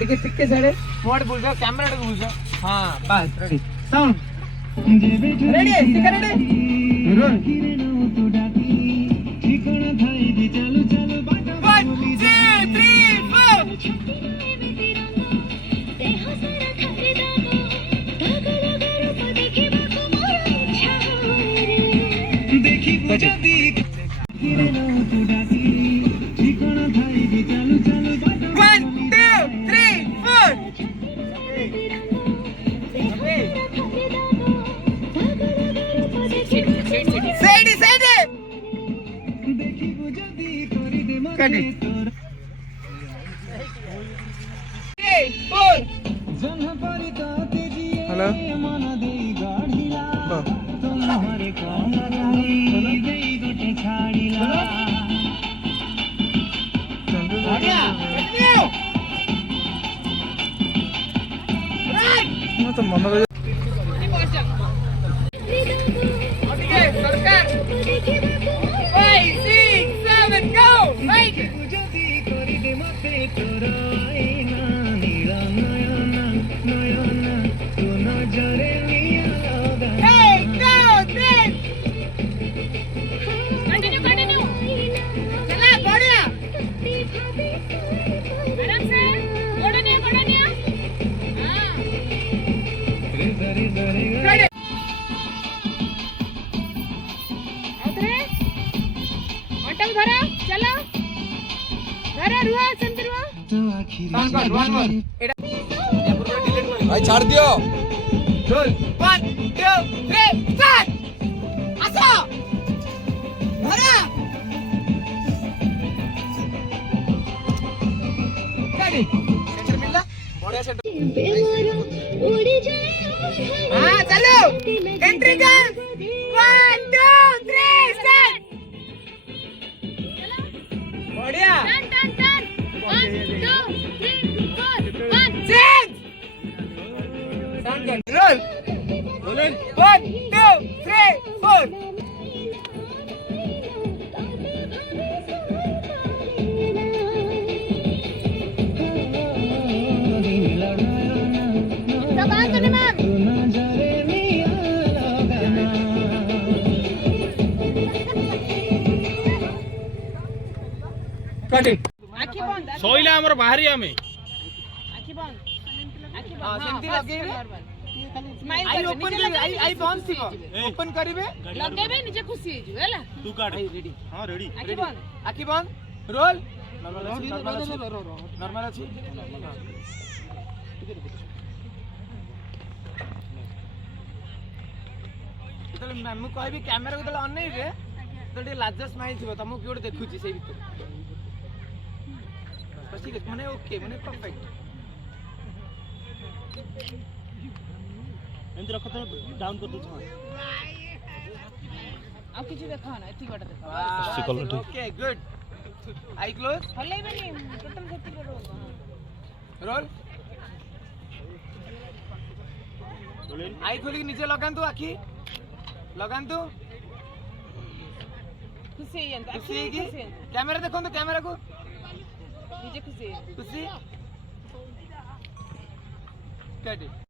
ଟିକେ ସାଡେ ମୋଡ ବୁଲଛ କ୍ୟାମେରା ଟାକୁ ବୁଲଛ ହଁ ବାସ୍ ରେଡି ସାଉଣ୍ଡ ରେଡି ଟିକେ ରେଡି ରୋଲ 1 2 3 हेलो तो मन भाई छाड़ दियो रोल 1 2 3 स्टार्ट आसा भरा रेडी सेंटर मिलला बढ़िया सेंटर उड़ी जाए हां चलो एंट्री कर 1 2 3 स्टार्ट बढ़िया टन टन टन 1 2 3 4 5 6 roll 1 2 3 4 दबान करने मैम कट आखी बंद सोइला हमर बाहरी हमें आखी बंद हां सेंटी लगेबे स्माइल आई ओपन कर आई बंद थिबो ओपन करिवे लगेबे निजे खुशी हे जु हैला तू काट रेडी हां रेडी आखी बंद रोल नॉर्मल अछि तले मैम कहबी कैमरा को तले ऑन नहीं रे तो टे लाज स्माइल थिबो तमु किओ देखुची से भीतर बस ठीक है माने ओके माने परफेक्ट एंड रखो तो डाउन कर दो आ किछ देखा ना एती बटा देखा ओके गुड आई क्लोज हले बनी टोटल सेफ्टी रोल आई खोली नीचे लगांतु आखी लगांतु खुशी की कैमरा देखो तो कैमरा को नीचे खुशी कट